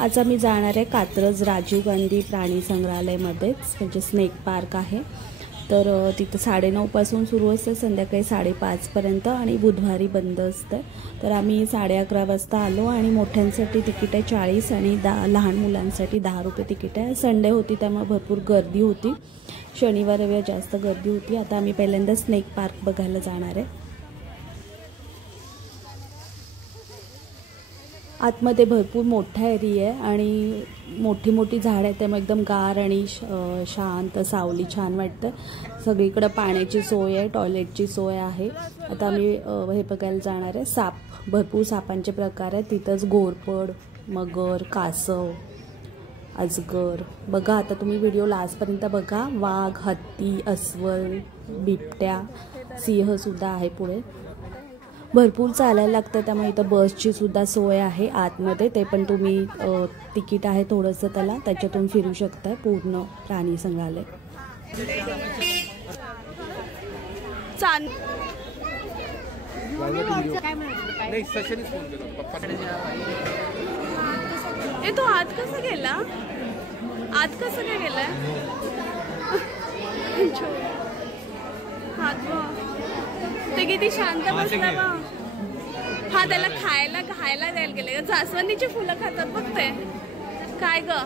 आज आम्ही जाणार आहे कात्रज राजीव गांधी प्राणी संग्रहालयमध्येच, म्हणजे स्नेक पार्क आहे। तर तिथं 9:30 पासून सुरू असते, संध्याकाळी 5:30 पर्यंत, आणि बुधवारी बंद असते। तर आम्ही 11:30 वाजता आलो आणि मोठ्यांसाठी तिकीट आहे 40 आणि लहान मुलांसाठी 10 रुपये तिकीट आहे। संडे होती त्यामुळे भरपूर गर्दी होती, शनिवार रविवार जास्त गर्दी होती। आता आम्ही पहिल्यांदा स्नेक पार्क बघायला जाणार आहे। आतमध्ये भरपूर मोठा एरिया आहे आणि मोठी मोठी झाडं आहेत, त्यामुळे एकदम गार आणि शांत सावली छान वाटतं। सगळीकडे पाण्याची सोय आहे, टॉयलेटची सोय आहे। आता आम्ही हे बघायला जाणार आहे साप, भरपूर सापांचे प्रकार आहेत तिथंच, घोरपड, मगर, कासव, अजगर। बघा आता तुम्ही व्हिडिओ लास्टपर्यंत बघा। वाघ, हत्ती, अस्वल, बिबट्या, सिंह सुद्धा आहे पुढे। भरपूर चालायला लागतं, त्यामुळे इथं बसची सुद्धा सोय आहे आतमध्ये, ते पण तुम्ही तिकीट आहे थोडंसं त्याला, त्याच्यातून फिरू शकताय पूर्ण प्राणी संग्रहालय। तो आत कसं गेला, आत कसं काय गेलाय? ते किती शांत बसला बा। हा त्याला खायला द्यायला गेले। जास्वंदीची फुलं खातात बघ ते, काय ग,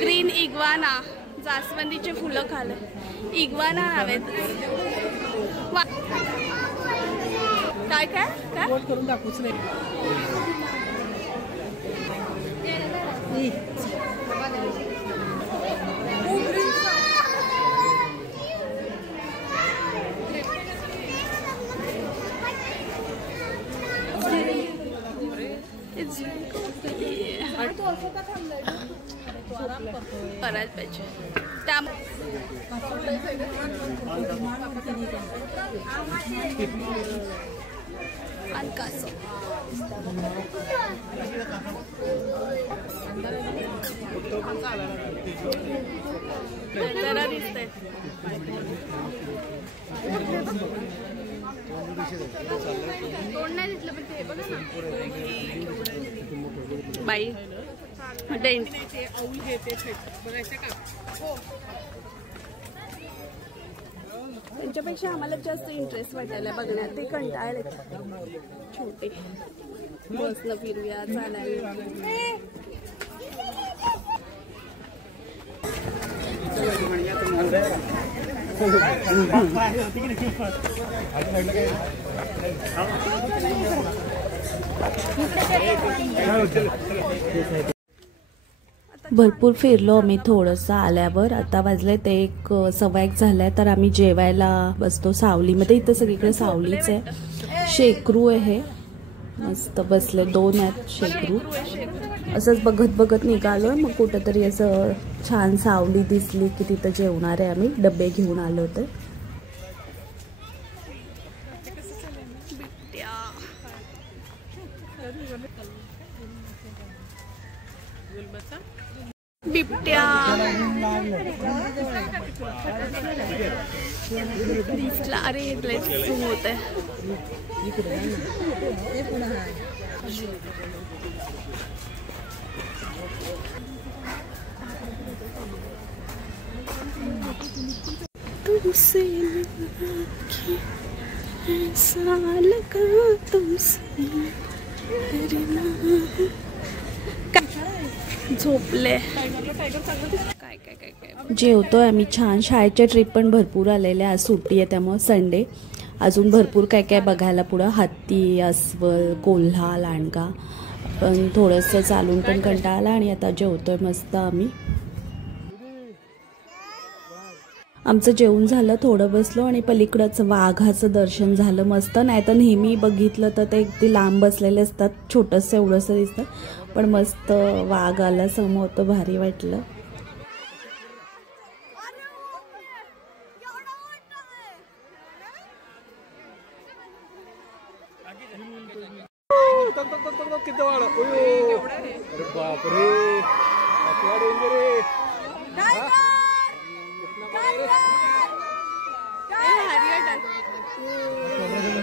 ग्रीन इग्वाना, जास्वंदीचे फुलं खाले, इग्वाना नाव काय काय काय करून दाखवूच नाही। बाई त्यांच्यापेक्षा आम्हाला जास्त इंटरेस्ट वाटायला बघण्यात, ते कंटाळले छोटे। बसनं फिरूया, चालायला। भरपूर फिरलो आम्ही थोडंसं आल्यावर। आता वाजले ते 1:15 झालाय, तर आम्ही जेवायला बसतो सावलीमध्ये। इथं सगळीकडे सावलीच आहे। शेकरू आहे, मस्त बसले, 2 आहेत शेकरू। असंच बघत बघत निघालो, मग कुठेतरी असं छान सावली दिसली की तिथं जेवणार आहे आम्ही, डबे घेऊन आलो होते। बिबट्या दिसला, अरे झूम होत आहे। तुमसे ऐसा लगा तुमसे झोपले। काय काय काय काय जेवतोय आम्ही छान। शाळेच्या ट्रिप पण भरपूर आलेल्या, आज सुट्टी आहे त्यामुळे संडे। अजून भरपूर काय काय बघायला पुढं, हत्ती, अस्वल, कोल्हा, लांडगा, पण थोडंसं चालून पण कंटाळा आला आणि आता जेवतोय मस्त आम्ही। आमचं जेवण झालं, थोडं बसलो आणि पलीकडंच वाघाचं दर्शन झालं मस्त। नाही तर नेहमी बघितलं तर ते अगदी लांब बसलेले असतात, छोटंसं एवढंसं दिसतं, पण मस्त वाघ आला समोर, तर भारी वाटलं।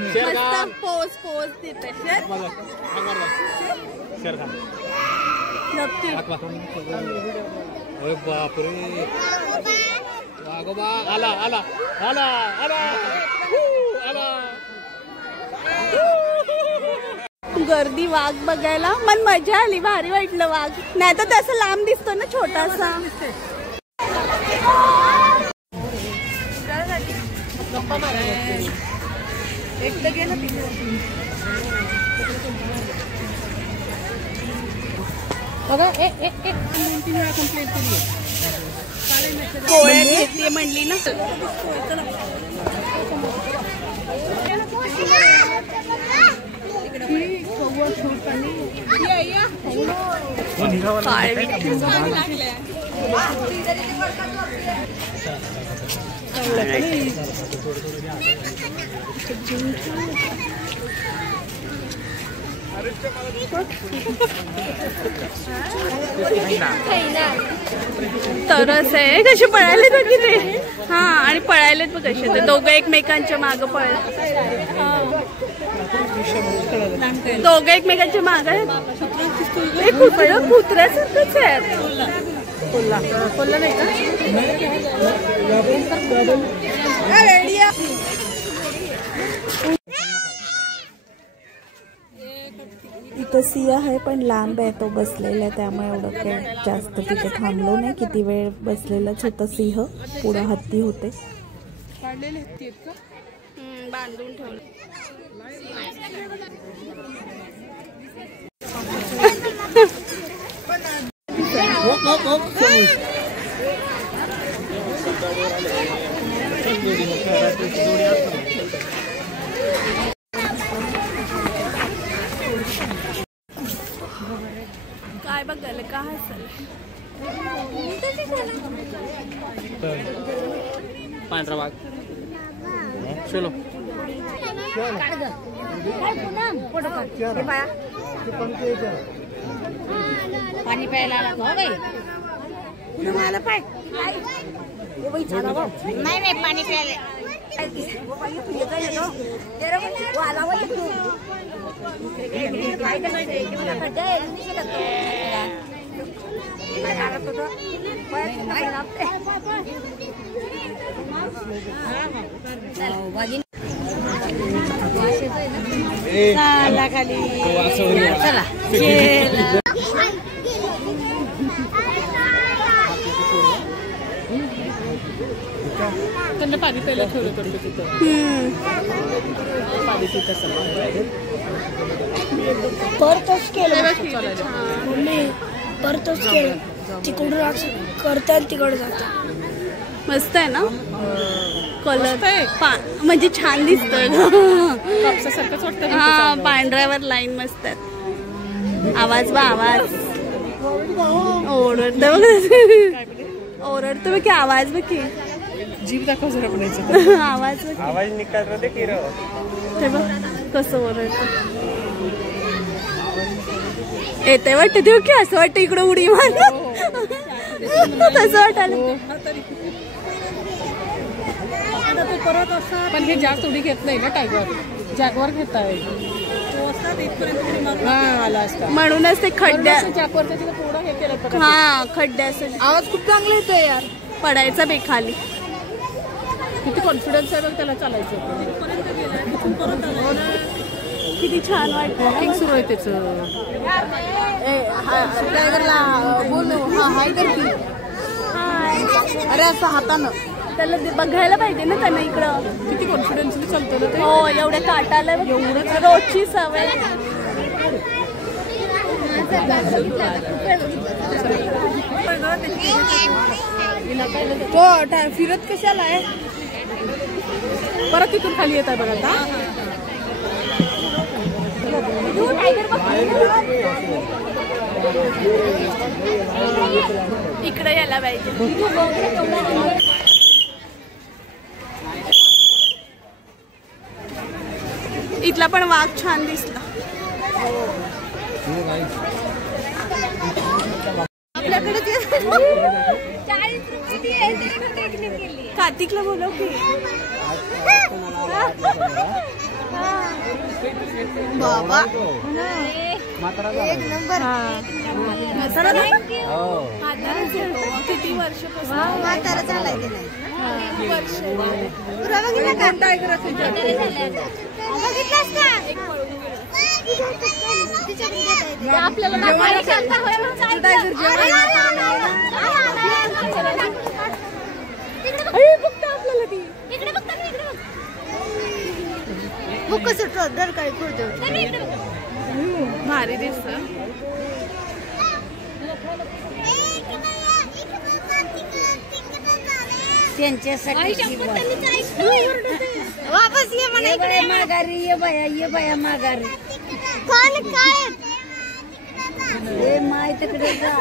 मस्त पोज पोज देते नक्की. बापरे वागोबा आला आला आला आला आला. गर्दी वाघ बघायला मन मजा आली, भारी वाटलं वाघ. नाही तर तसं लांब दिसतो ना छोटासा. पोळ्या घेते म्हणली ना. तरच आहे. कसे पळाले तर किती. हा आणि पळायलेत बघ कसे ते दोघं एकमेकांच्या मागं पळले. दोघं एकमेकांच्या मागं आहेत. कुत्र्यासारखंच आहे. कोल्हा नाही का. इथं सिंह आहे पण लांब आहे तो बसलेला आहे, त्यामुळे एवढं काही जास्त तिथे थांबलो नाही. किती वेळ बसलेलाच होता सिंह. पुढं हत्ती होते. बांधून ठेवलं. काय बघायला का असेल. पांढरा वाघ चलो. पाणी प्यायला आला तो बाई. मला पाय नाही नाही पाणी प्यायला. खाली चला. त्यांना पाणी प्यायला ठेवलं करतो तिथं. पाणी पित परतच केलं परतच केलं. तिकडून करता तिकडे जात. मस्त आहे ना कलर. म्हणजे छान दिसतोय. कापसासारखंच वाटतं. हा पांढऱ्यावर लाईन मस्त आहे. आवाज बा आवाज ओरडतो ओरडतो बघ की. आवाज बघ की. जीव दाखव जरा म्हणायचं. आवाज आवाज निकाल ते बघ कसं ओरडतो. येते वाटतं ते की असं वाटतं इकडं उडी मार. तसं वाटायला. पण हे जास्त उडी घेत नाही ना टायगर. जॅगवार घेत आहे. म्हणूनच ते खड्ड्या. थोडं हा खड्ड्यासाठी आवाज खूप चांगला येतोय यार. पडायचा बेखाली. किती कॉन्फिडन्स आहे बघ त्याला चालायचं. किती छान वाटतं. वॉकिंग सुरू आहे त्याचं. बोलू हाय कर की. अरे असं हातानं त्याला बघायला पाहिजे ना त्यांना इकडं. किती कॉन्फिडन्सली चालतं ना ते. हो एवढ्या काटाला रोजची सवय. तो फिरत कशाला आहे. परत तिथून खाली येत आहे बघा आता. इकडे यायला पाहिजे. इथला पण वाघ छान दिसला. कार्तिकला बोलव की. बाबा एक नंबर. किती वर्ष म्हातारा झालाय ते नाही. तुला बघितलं का? बघितलंस का? आपल्याला बुक सुटतो दर काय करतो. भारी दिसत. त्यांच्यासाठी वापस ये म्हणा इकडे माघारी. ये बाया माघारी. कोण काय ए माय तिकडे जा.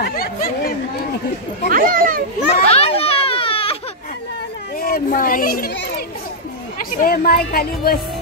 ए माय खाली बस.